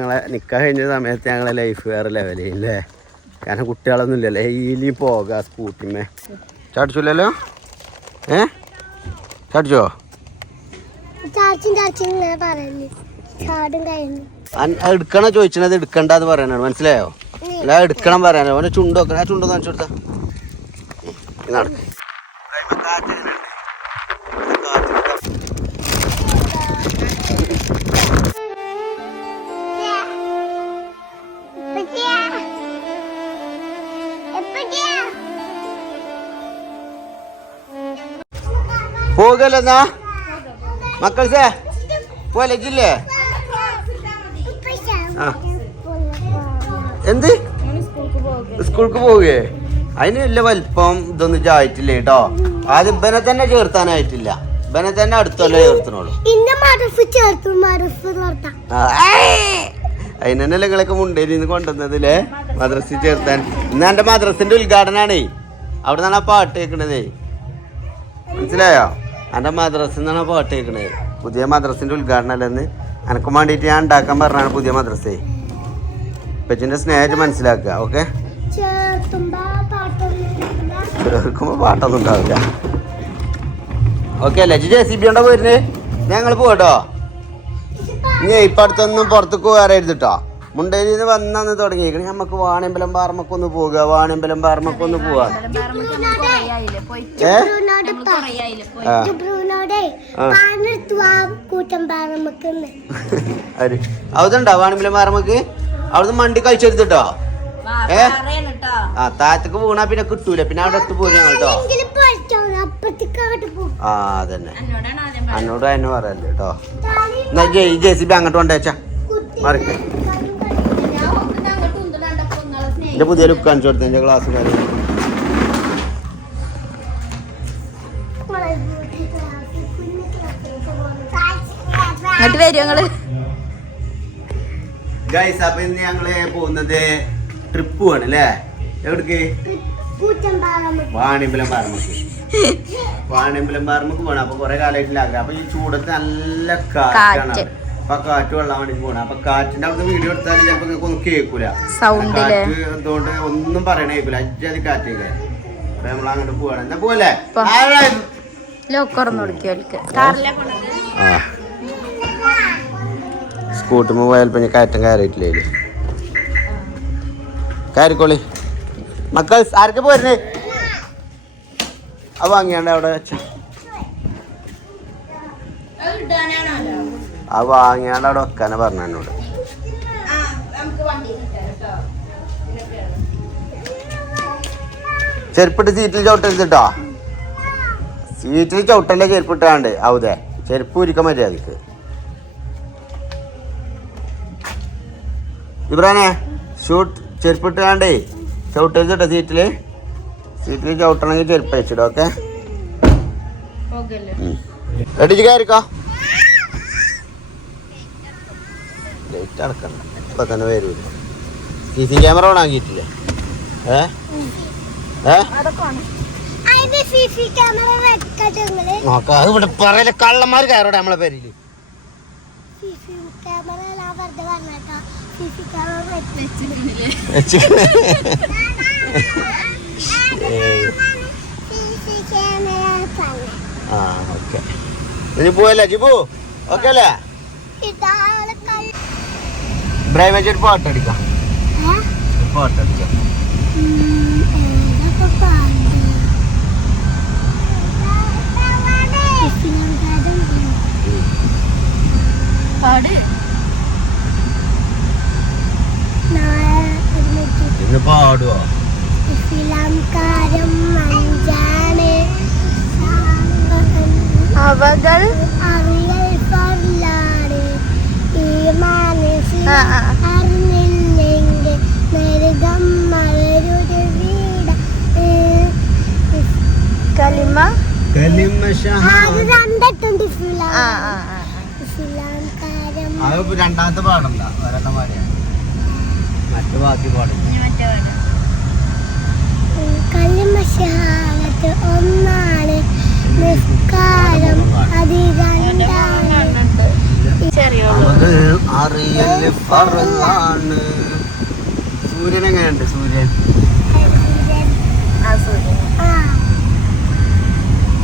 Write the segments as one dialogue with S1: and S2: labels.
S1: ഞങ്ങളെ നിൽക്കാൻ കഴിഞ്ഞ സമയത്ത് ഞങ്ങളെ ലൈഫ് വേറെ ലെവലേ അല്ലേ കാരണം കുട്ടികളൊന്നും ഇല്ലല്ലേ. ഈലി പോക സ്കൂട്ടിമേ ചാടിച്ചില്ലല്ലോ? ഏ? ചാടിച്ചോ? എടുക്കണ ചോദിച്ചത്? എടുക്കണ്ടെന്ന് പറയാനാണ്. മനസ്സിലായോ? അല്ല എടുക്കണം പറയാനോ അവനെ ചുണ്ടൊക്കെ ആ ചുണ്ടോ കാണിച്ചു കൊടുത്താ. നടക്ക്. പോകല്ലെന്നാ മക്കൾസേ പോലെ ആ. എന്ത്? സ്കൂൾക്ക് പോവുകയെ അതിന് വലിയ വലിപ്പം ഇതൊന്നും ആയിട്ടില്ല കേട്ടോ ആദ്യം ഇവനെ തന്നെ ചേർത്താനായിട്ടില്ല. ഇവനെ തന്നെ അടുത്തല്ലേ ചേർത്തണോളൂ
S2: ഇന്ന മറഫ് മുണ്ടേരി മറഫ് നിർത്താം
S1: അതിനല്ലേ നിങ്ങളൊക്കെ മുണ്ടേരിന്ന് കൊണ്ടുവന്നതില്ലേ മദ്രസിൽ ചേർത്താൻ. ഇന്ന് എന്റെ മദ്രസിന്റെ ഉദ്ഘാടനാണേ. അവിടെ നിന്നാണ് പാട്ട് കേൾക്കണതേ. മനസ്സിലായോ? എന്റെ മദ്രസിൽ നിന്നാണ് പാട്ട് കേൾക്കണത്. പുതിയ മദ്രസിന്റെ ഉദ്ഘാടനം അല്ലെന്ന് എനക്ക് വേണ്ടിയിട്ട് ഞാൻ ഉണ്ടാക്കാൻ പറഞ്ഞാണ് പുതിയ മദ്രസേ. പെച്ചിന്റെ സ്നേഹം മനസ്സിലാക്കുക ഓക്കെ?
S2: ചേർത്തുമ്പോ പാട്ടൊന്നും
S1: ഉണ്ടാവില്ല. ഓക്കെ അല്ലേ? ജെ സി ബി ഉണ്ടോ പോയിരുന്നേ? ഞങ്ങൾ പോകട്ടോ ഇനി ഇപ്പം അടുത്തൊന്നും പുറത്തേക്ക് പോകാറായിരുന്നു കേട്ടോ മുണ്ടേരിയിൽ നിന്ന് വന്നു തുടങ്ങിയേക്കണേ നമുക്ക് വാണിയമ്പലം പാറമക്കൊന്ന് പോവുക വാണിയമ്പലം പാറമക്കൊന്ന് പോവാ. ഏ? അവിടുണ്ടോ വാണിയമ്പലം പാറമക്ക് അവിടുന്ന് മണ്ടി കഴിച്ചെടുത്തിട്ടോ? ഏ? ആ താഴത്തേക്ക് പോണാ പിന്നെ കിട്ടൂല. പിന്നെ അവിടെ എത്തു പോരും കേട്ടോ ആ അതന്നെ. എന്നോട് അതിനെ പറയല്ലേ കേട്ടോ എന്നാ ജെ ജെ സി ബി അങ്ങോട്ട് കൊണ്ടുവച്ചാ മറിക്ക്. എന്റെ പുതിയ ലുക്ക് കാണിച്ചു കൊടുത്തു എന്റെ ക്ലാസ് കാര്യം
S3: അങ്ങോട്ട് വരും ഞങ്ങൾ.
S1: ഗൈസ് അപ്പൊ ഇന്ന് ഞങ്ങൾ പോകുന്നത് ട്രിപ്പ് പോണ് അല്ലേ? എവിടേക്ക്?
S2: വാണിമ്പലം പാ വാണിമ്പലം
S1: വാണിയമ്പലം പാറമക്ക്. വാണിയമ്പലം പാറമക്ക് പോണം. അപ്പൊ കൊറേ കാലമായിട്ടില്ല ആഗ്രഹം. അപ്പൊ ഈ ചൂടത്ത് നല്ല കാറ്റാണ്. അപ്പൊ കാറ്റ് വെള്ളാൻ വേണ്ടി പോണേ അപ്പൊ കാറ്റിന്റെ അവിടെ വീഡിയോ എടുത്താലും ചിലപ്പോ നിങ്ങൾക്ക് ഒന്നും കേൾക്കൂല കാറ്റ് എന്തുകൊണ്ട് ഒന്നും പറയണ കേൾക്കൂല അജ്ജാതി കാറ്റേക്ക്. അപ്പൊ നമ്മൾ അങ്ങോട്ട് പോവാണ്. എന്നാ പോലെ സ്കൂട്ടുമ്പോ പോയാൽ പിന്നെ കയറ്റം കയറിയിട്ടില്ലേ കയറിക്കോളി. മക്കൾ ആരൊക്കെ പോരുന്നേ? അത് വാങ്ങിയാണ്ട് അവിടെ വെച്ച. അത് വാങ്ങിയാണ്ട് അവിടെ വെക്കാനെ പറഞ്ഞ എന്നോട്. ചെരുപ്പിട്ട് സീറ്റിൽ ചവിട്ടരുത് കേട്ടോ സീറ്റിൽ ചവിട്ടല്ലേ ചെരുപ്പിട്ടാണ്ട്. ആവുതേ. ചെരുപ്പ് ഉരിക്കാൻ മര്യാദയ്ക്ക്. ഇബ്രാനെ ഷൂട്ട് ചെരുപ്പിട്ടാണ്ടേ ചവിട്ടരുത് കേട്ടോ സീറ്റിൽ സീറ്റിൽ ചവിട്ടണമെങ്കിൽ ചെരുപ്പ് വെച്ചിടും ഓക്കെ? എടിച്ച് കയറിക്കോ. ലൈറ്റ് അടക്കണ്ട ഇപ്പം തന്നെ വരൂല സി സി ക്യാമറ ഓൺ ആക്കിയിട്ടില്ലേ? ഏ? നോക്കാം അത് ഇവിടെ പറയല കള്ളന്മാർ കയറോടെ നമ്മളെ
S2: പേരിൽ.
S1: ആ ഓക്കെ. ഇനി പോവല്ലേ ജിബു? ഓക്കെ അല്ലേ? ഇബ്രാഹിം വെച്ച് പാട്ടടിക്കാം പാട്ടടിക്കാം
S2: അടിക്കാം. പറഞ്ഞു
S1: ഇന്ന് പാടുവോ?
S2: ഇസ്ലാംകാരം അഞ്ചാണ്
S3: അവകൾ
S2: അറിയൽ പൊരുളാണ് ഈ
S3: ആ.
S2: അറിഞ്ഞില്ലെങ്കിൽ വീട്
S3: കലിമ?
S1: കലിമ
S2: അത് രണ്ടെട്ടുണ്ട്
S3: ആ ആ ആ
S2: ഇസ്ലാംകാരം
S1: അത് രണ്ടാമത്തെ പാടണ്ട ഒരെണ്ണം പാടിയാ മറ്റു ബാക്കി പാടില്ല
S2: കലിമശാലത്ത് ഒന്നാണ്. നിസ്കാരം അത് രണ്ടാണ്.
S1: അത് അറിയൽ പറന്നാണ് സൂര്യൻ എങ്ങനെയുണ്ട്? സൂര്യൻ.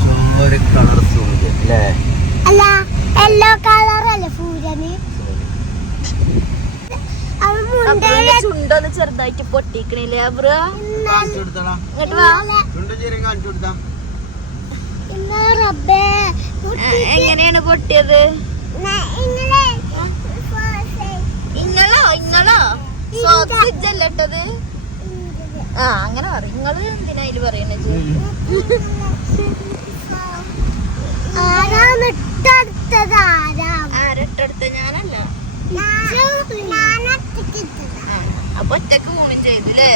S1: ചുമര് കളർ സൂര്യൻ അല്ലേ?
S2: യെല്ലോ കളർ അല്ലേ സൂര്യന്?
S3: ചുണ്ടൊന്ന് ചെറുതായിട്ട് പൊട്ടിക്കണില്ലേ ബ്രോ ഇങ്ങോട്ട് വാ.
S1: ചുണ്ട് ചെറിയ കാണിച്ചു കൊടുത്താ.
S3: എങ്ങനെയാണ് പൊട്ടിയത്? ഇങ്ങളോ ഇങ്ങളോ ഇട്ടത് ആ അങ്ങനെ പറ. ഇങ്ങൾ എന്തിനാ
S2: അതിൽ
S3: ആരട്ടെടുത്ത ഞാനല്ല. അപ്പൊ ഒറ്റയ്ക്ക് ഊണും ചെയ്തില്ലേ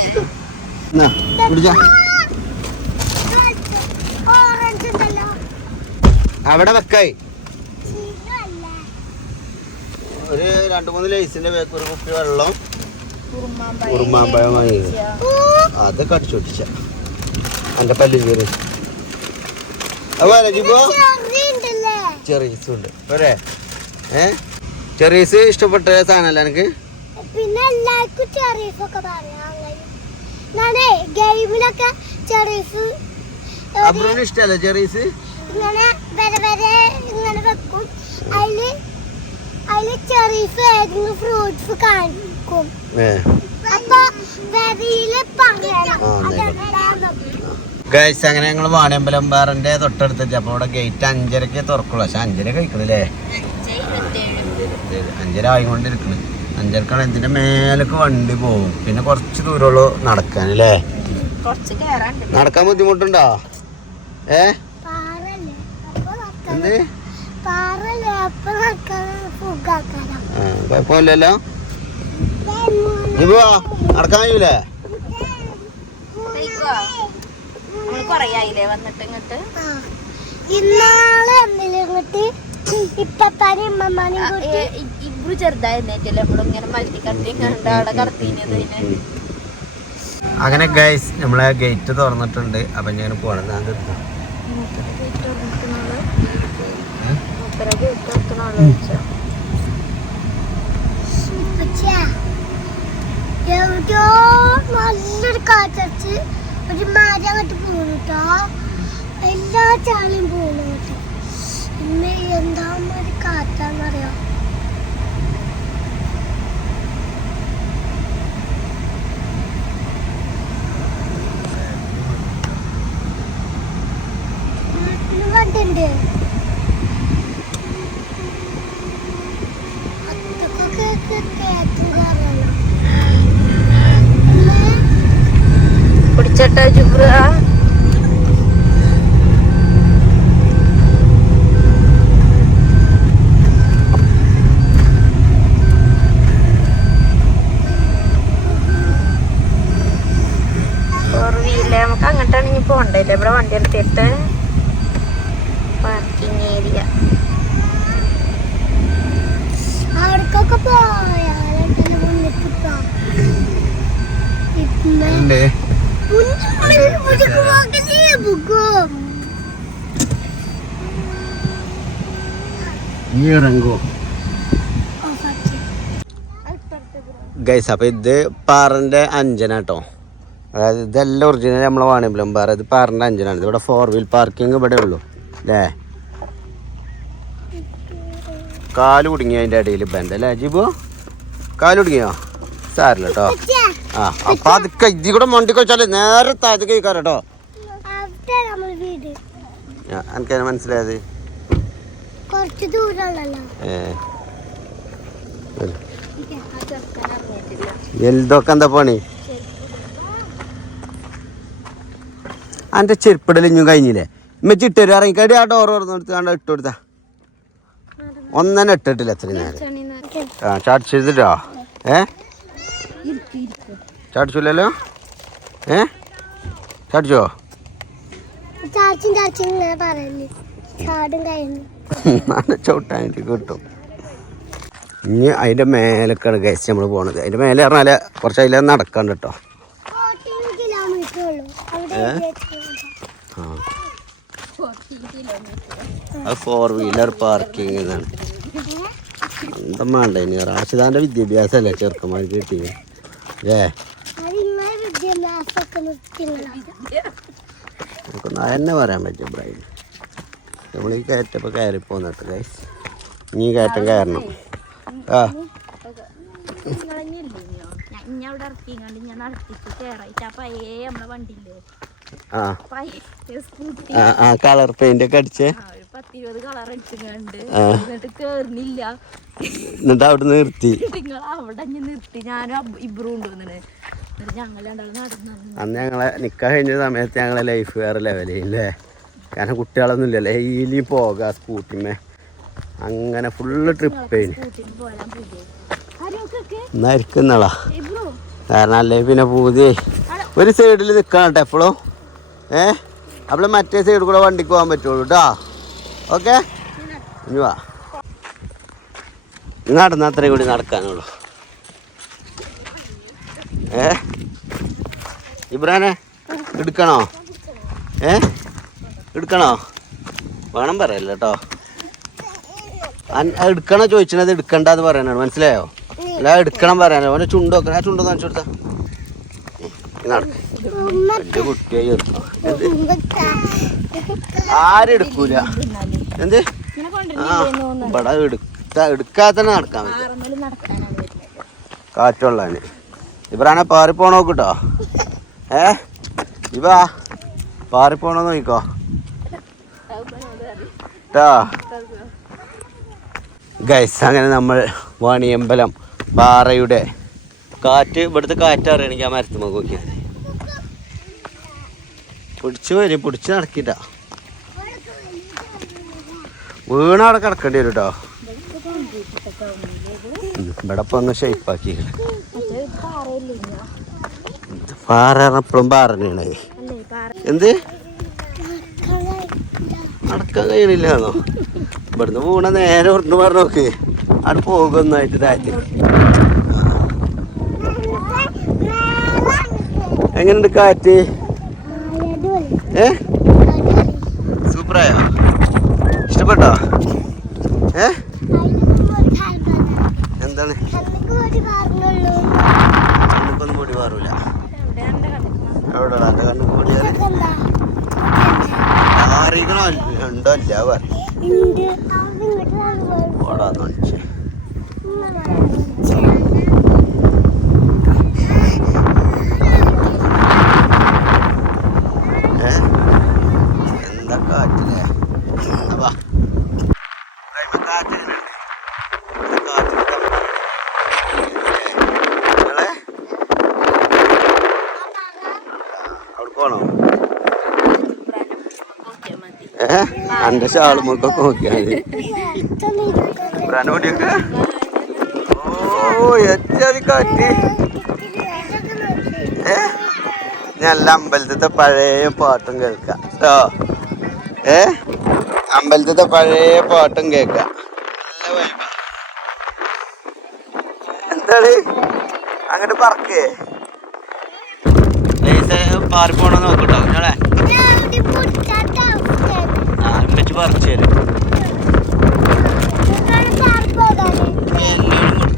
S1: അവിടെ വെക്കായി. ഒരു രണ്ട് മൂന്ന് ലൈസിന്റെ ബാക്ക് ഒരു കുപ്പി വെള്ളം.
S3: ഉറുമാമ്പഴം
S1: വാങ്ങിയത് അത് കടിച്ചു പൊട്ടിച്ച എന്റെ പല്ലിൽ കയറി അതുപോലെ ചെറീസ് ഉണ്ട്. പോരെ? ഏ? ചെറീസ് ഇഷ്ടപ്പെട്ട സാധനമല്ല എനിക്ക്
S2: പിന്നെ എല്ലാവർക്കും ചെറീസൊക്കെ പറയാം. ഗെയിമിലൊക്കെ ചെറീസ് ഒരു
S1: അബ്രുവിന് ഇഷ്ടമല്ല ചെറീസ്
S2: ഇങ്ങനെ വരെ വരെ ഇങ്ങനെ വെക്കും. അതിൽ അതിൽ ചെറീഫ് ഏതെങ്കിലും ഫ്രൂട്ട്സ് കാണിക്കും. അപ്പൊ വരിയിൽ
S1: ഗൈസ് അങ്ങനെ ഞങ്ങൾ വാണിയമ്പലം ബാറിന്റെ തൊട്ടടുത്തെത്തി അപ്പൊ അവിടെ ഗേറ്റ് അഞ്ചരക്ക് തുറക്കുള്ളൂ. പക്ഷെ അഞ്ചര കഴിക്കണില്ലേ? അഞ്ചര ആയിക്കൊണ്ടിരിക്കണ്. അഞ്ചരക്കാണ് ഇതിന്റെ മേലേക്ക് വണ്ടി പോകും. പിന്നെ കുറച്ച് ദൂരമുള്ളൂ
S3: നടക്കാനല്ലേ?
S1: നടക്കാൻ ബുദ്ധിമുട്ടുണ്ടോ? ഏ? എന്ത്? കുഴപ്പമില്ലല്ലോ? ഇപ്പോ നടക്കാൻ കഴിയൂലേ?
S3: വന്നിട്ട് ഇങ്ങോട്ട്.
S2: ഇന്നാൾ എന്നിട്ട് ഇപ്പപ്പാനും ഇമ്മമാനും കൂട്ടി.
S3: ഇബ്രു ചെറുതായിരുന്നേറ്റല്ലേ നമ്മളിങ്ങനെ മल्टी കട്ടി കണ്ട് അവിടെ കടത്തിനത് അതിന്
S1: അങ്ങനെ ഗൈസ് നമ്മളെ ഗേറ്റ് തുറന്നിട്ടുണ്ട്. അപ്പൊ ഞാൻ പോകണം ഞാൻ നിർത്താം
S2: എവിടെയോ നല്ലൊരു കാറ്റടിച്ച് ഒരു മരം അങ്ങോട്ട് പോണു കേട്ടോ എല്ലാ ചാളിയും പോണു കേട്ടോ ഇമ്മ എന്താ ഒരു കാറ്റാന്നറിയോ? കണ്ടുണ്ട് അതൊക്കെ കേട്ടും കയറണം
S3: പിടിച്ചട്ട ജുബ്ര ഫോർ വീൽ നമുക്ക് അങ്ങോട്ടാണ് ഇനി പോണ്ടല്ലേ ഇവിടെ വണ്ടി എടുത്തിട്ട് പാർക്കിംഗ് ഏരിയ
S2: അവിടേക്കൊക്കെ പോയാലെന്റെ മുന്നിൽ കിട്ടാം
S1: ഇറങ്ങോ. ഗൈസ് അപ്പൊ ഇത് പാറന്റെ അഞ്ചനാട്ടോ അതായത് ഇതെല്ലാം ഒറിജിനൽ നമ്മളെ വാണിയമ്പലം പാറ. ഇത് പാറന്റെ അഞ്ചനാണ്. ഇവിടെ ഫോർ വീൽ പാർക്കിംഗ് ഇവിടെ ഉള്ളൂ. അല്ലേ? കാൽ കുടുങ്ങി അതിന്റെ ഇടയിൽ ബന്ധം. ജിബു കാൽ കുടുങ്ങിയോ? സാറില്ല കേട്ടോ. ആ അപ്പൊ അത് ഇതിൽ കൂടെ മണ്ടി വെച്ചാൽ നേരെ താഴത്ത് കഴിക്കാറ് കേട്ടോ. എനിക്ക് മനസ്സിലായത്.
S2: കുറച്ച് ദൂരമുള്ളല്ലോ.
S1: ഏ. വലുതൊക്കെ എന്താ പണി? അന്റെ ചെരുപ്പിടൽ ഇഞ്ഞും കഴിഞ്ഞില്ലേ ഇമ്മച്ചി ഇട്ടൊരു ഇറങ്ങിക്കടി ആ ഡോർ തുറന്നെടുത്ത് കണ്ട ഇട്ട് കൊടുത്താ. ഒന്നെ ഇട്ടിട്ടില്ല എത്ര നേരം. ആ ചാടിച്ചിട്ടോ ഏ? ചാടിച്ചില്ലല്ലോ ഏ? ചാടിച്ചോ?
S2: ചാച്ചും ഇങ്ങനെ പറയല്ലേ ചാടും കഴിഞ്ഞു.
S1: ചവിട്ടാനായിട്ട് കിട്ടും. ഇനി അതിന്റെ മേലക്കാണ് ഗൈസ് നമ്മൾ പോണത്. അതിന്റെ മേലെ പറഞ്ഞാൽ കുറച്ച് അതിലെ നടക്കാണ്ട് കേട്ടോ. അത് ഫോർ വീലർ പാർക്കിംഗ് എന്നാണ്
S2: ഏ?
S1: എന്താ വേണ്ട ഇനി? റാഷിദാന്റെ വിദ്യാഭ്യാസമല്ലേ ചെറുക്കന്മാർക്ക് കിട്ടിയത്? ഏ
S2: അത് ഇങ്ങനെ വിദ്യാഭ്യാസമൊക്കെ നിർത്തിങ്ങളാണ്
S1: നമുക്കൊന്നും അതന്നെ പറയാൻ പറ്റും ബ്രൈൻ നമ്മൾ ഈ കയറ്റപ്പോൾ കയറി പോന്നിട്ട് ഗൈസ് ഇനി കയറ്റം കയറണം. ആ.
S3: ഞാൻ ഞാൻ ആ
S1: കളർ പെയിന്റ് ഒക്കെ അടിച്ചേ.
S3: എന്നിട്ട്
S1: അവിടെ നിർത്തി.
S3: നിങ്ങൾ അവിടെ ഞാൻ നിർത്തി. ഞാനും ഇബ്രൂ കൊണ്ടുവന്നിട്ട്
S1: അന്ന് ഞങ്ങളെ നിൽക്കാൻ കഴിഞ്ഞ സമയത്ത് ഞങ്ങളെ ലൈഫ് വേറെ ലെവലില്ലേ കാരണം കുട്ടികളൊന്നും ഇല്ലല്ലേ ഡെയിലി പോകാം സ്കൂട്ടിമേ അങ്ങനെ ഫുള്ള് ട്രിപ്പ് എന്നായിരിക്കുന്നളാ കാരണം അല്ലേ പിന്നെ പൂതി? ഒരു സൈഡിൽ നിൽക്കണം കേട്ടോ എപ്പോഴും ഏ? അപ്പോൾ മറ്റേ സൈഡിൽ കൂടെ വണ്ടിക്ക് പോകാൻ പറ്റുള്ളൂ കേട്ടോ ഓക്കെ? ഇനി വാ. നടന്ന അത്രയും കൂടി നടക്കാനുള്ളൂ. ഏ? ഇബ്രാനെ എടുക്കണോ? ഏ? എടുക്കണോ? വേണം പറയല്ല കേട്ടോ എടുക്കണോ ചോദിച്ചത് എടുക്കണ്ടെന്ന് പറയാനാണ് മനസ്സിലായോ? അല്ല എടുക്കണം പറയാനോ അവനെ ചുണ്ട് വെക്കണം. ആ ചുണ്ട് കാണിച്ചു കൊടുത്താ. കുട്ടിയായി എടുക്കണം എന്ത്? ആരും എടുക്കൂല. എന്ത്? ആ ഇവിടെ എടുക്കാത്ത നടക്കാൻ കാറ്റുള്ളാന് ഇവരാണെ പാറിപ്പോണോ നോക്കിട്ടോ കേട്ടോ ഏ? ഇവാ പാറിപ്പോണോ പോണോ നോക്കിക്കോ. കേട്ടോ ഗൈസ് അങ്ങനെ നമ്മൾ വാണിയമ്പലം പാറയുടെ കാറ്റ് ഇവിടുത്തെ കാറ്റ് അറിയണമെങ്കിൽ ആ മരത്ത് നോക്കിയാൽ പിടിച്ചു വരും പിടിച്ച് നടക്കിട്ടാ വീണ അവിടെ കിടക്കേണ്ടി വരും കേട്ടോ ഇവിടെ ഇപ്പൊ ഒന്ന് ഷേപ്പാക്കി പാറ എപ്പോഴും പാറ തന്നെയാണ്. എന്ത്? നടക്കാൻ കഴിയണില്ലാന്നോ? ഇവിടുന്ന് പോണ നേരെ ഉറന്നു പറഞ്ഞു നോക്ക്. അവിടെ പോകുന്നതായിട്ട് താറ്റി എങ്ങനെയുണ്ട് കാറ്റ്? ഏ? സൂപ്പറായോ? ഇഷ്ടപ്പെട്ടോ ഏ എന്താണ് കണ്ണിക്കൊന്നും പൊടി മാറൂല. എവിടെയാണ് എന്റെ കണ്ണിക്ക് പൊടിയാൽ ആറിക്കണോ ഉണ്ടോ ഇല്ല പറ. ഓടാന്ന് വിളിച്ച് ഏ എന്താ കാറ്റില്ലേ വാ ഇബ്രാഹിമ കാറ്റ് എങ്ങനെയുണ്ട് ഇവിടുത്തെ കാറ്റിന് തമ്മിലാണ്. ഏ, നിങ്ങളെ അവിടെ പോണോ? അന്റെ ഷാളുമൊക്കെ നോക്കിയാൽ പ്രാനോടിയൊക്കെ ഓ കാറ്റ് ഏ? നല്ല അമ്പലത്തെ പഴയ പാട്ടും കേൾക്കാം. കേട്ടോ ഏ? അമ്പലത്തിലത്തെ പഴയ പാട്ടും കേൾക്കാം. നല്ല വൈബാ എന്താണ് അങ്ങോട്ട് പറക്കേ. പാറി പോണോ നോക്കട്ടോ കുഞ്ഞോളെ ആ വെച്ച് പറിച്ചു തരും എല്ലാവരും കൊടുക്കും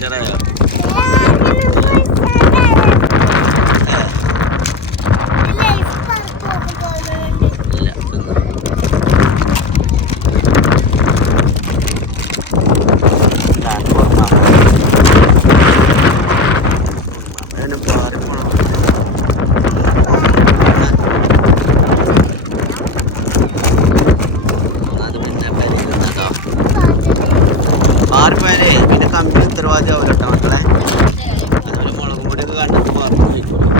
S1: ചെറിയ ഇല്ല തിന്നു ഞാൻ ഓർമ്മ അതിന് പാറി പോണം അത് പിന്നെ പരിക്കുന്നതോ മാറിപ്പോയാലേ പിന്നെ കമ്പനി ഉത്തരവാദി ആവില്ല കേട്ടോ മക്കളെ അതുപോലെ മുളകും പൊടിയൊക്കെ കണ്ടിട്ട് മാറി പോയിക്കോളും.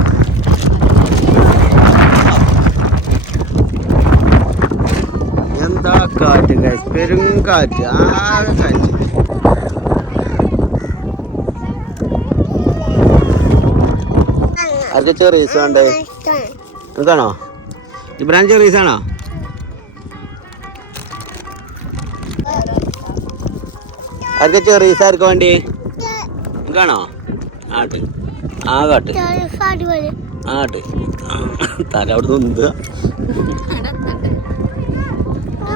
S1: എന്താ കാറ്റ് guys? പെരും കാറ്റ് ആകെ കാറ്റ്. ആർക്ക് ചെറീസ് വേണ്ടേ? എന്താണോ ഇബ്രാഹിം ചെറീസ് ആണോ? ആർക്ക് ചെറീസ് ആർക്ക് വേണ്ടി? കാണോ ആട്ട്. ആ കാട്ട്. ആട്ട് തല അവിടെ നിന്ന്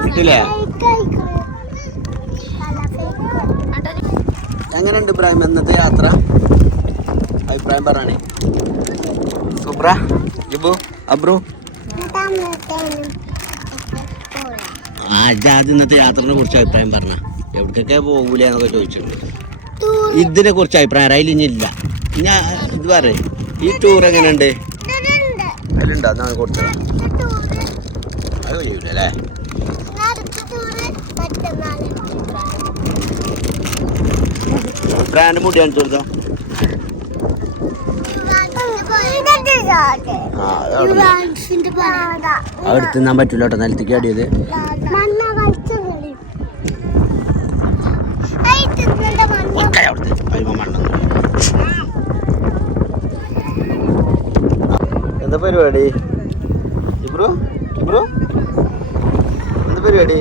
S1: കിട്ടില്ലേ എങ്ങനെയുണ്ട് ഇബ്രാഹിം? ഇന്നത്തെ യാത്ര? അഭിപ്രായം പറയണേ. സുബ്ര ജിബു? അബ്രു? ആ ജാതി ഇന്നത്തെ യാത്രനെ കുറിച്ച് അഭിപ്രായം പറഞ്ഞ. എവിടേക്കൊക്കെ പോകൂല എന്നൊക്കെ ചോദിച്ചിട്ടുണ്ട്. ഇതിനെ കുറിച്ച് അഭിപ്രായം അതിൽ ഇനി ഇല്ല. ഞാൻ ഇത് പറയേ. ഈ ടൂർ എങ്ങനെയുണ്ട്? അതിലുണ്ടോ എന്നാ കൊടുത്തതാ. അത് കഴിയൂല അല്ലേ? ബ്രാൻഡ് മുടി കാണിച്ചു അത് അവിടെ തിന്നാൻ പറ്റൂല കേട്ടോ നിലത്തേക്ക് അടിയത് എന്താ പരിപാടി? ഇബ്രു ഇബ്രു? എന്താ പരിപാടി?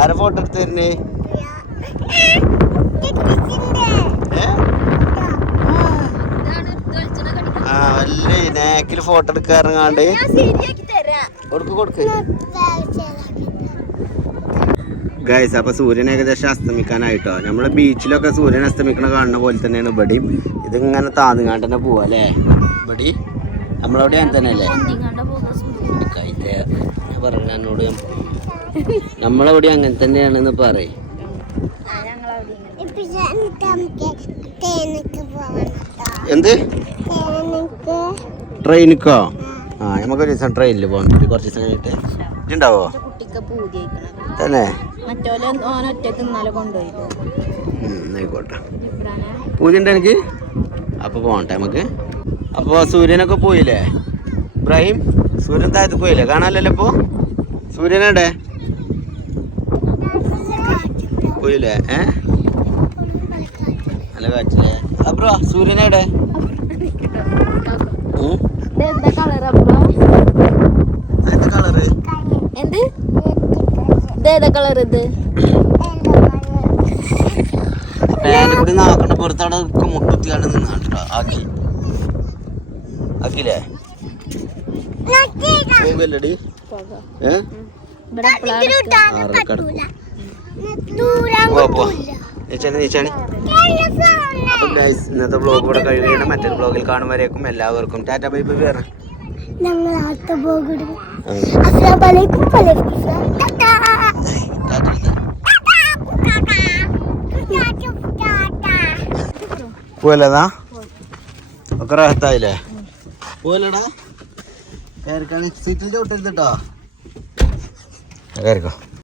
S1: ആരെ ഫോട്ടോ എടുത്ത് തരുന്നേ ഏ ആ അല്ലേ നാക്കിൽ ഫോട്ടോ എടുക്കാറുങ്ങാണ്ട് കൊടുക്ക് കൊടുക്ക്. ഗൈസ് അപ്പൊ സൂര്യൻ ഏകദേശം അസ്തമിക്കാനായിട്ടോ. നമ്മളെ ബീച്ചിലൊക്കെ സൂര്യൻ അസ്തമിക്കണ കാണുന്ന പോലെ തന്നെയാണ് ഇവിടെയും. ഇതിങ്ങനെ താന്നുകാണ്ട് തന്നെ പോവാ അല്ലേ? ഇവിടെ? നമ്മളവിടെ അങ്ങനെ തന്നെ അല്ലേ ഞാൻ പറഞ്ഞു എന്നോട് നമ്മളവിടെ അങ്ങനെ തന്നെയാണെന്ന് പറയും. എന്ത്? ട്രെയിനിക്കോ? ആ നമുക്കൊരു ദിവസം ട്രെയിനിൽ പോകാൻ പറ്റി കുറച്ച് ദിവസം കഴിഞ്ഞിട്ട്. ഇതുണ്ടാവോ തന്നെ? ആയിക്കോട്ടെ. പൂജ ഉണ്ട് എനിക്ക്? അപ്പൊ പോകട്ടെ നമുക്ക്. അപ്പൊ സൂര്യനൊക്കെ പോയില്ലേ? ഇബ്രാഹിം സൂര്യൻ താഴത്ത് പോയില്ലേ? കാണാനല്ലോ ഇപ്പൊ? സൂര്യനെടെ പോയില്ലേ? ഏ? നല്ല കാറ്റില്ലേ? അബ്രോ സൂര്യനെടെ ഉം,
S3: എന്താ കളർ
S1: കളറ്
S3: എന്ത്? ഇതേതാ കളർ ഇത്?
S1: കൂടി നാക്കണ്ട പുറത്തവിടെ മുട്ടുത്തിയാണ്ട് നിന്നാട്ടോ ആക്കി. ആക്കില്ലേ പോകല്ലടി ഏ?
S3: ഇവിടെ
S1: നീച്ചാണ് നീച്ചാണ് അപ്പം ഗൈസ് ഇന്നത്തെ ബ്ലോഗ് ഇവിടെ കഴിയുകയാണ്. മറ്റൊരു ബ്ലോഗിൽ കാണും വരേക്കും എല്ലാവർക്കും ടാറ്റ ബൈ ബൈ വേറെ.
S2: ഞങ്ങൾ അടുത്ത ബ്ലോഗ് അസ്സലാമു അലൈക്കും.
S1: പോവല്ലതാ? ഒക്കെ റാഹത്തായില്ലേ? പോലടാ കയറിക്കാണ് സീറ്റിൽ ചവിട്ടരുത് കയറിക്കോ.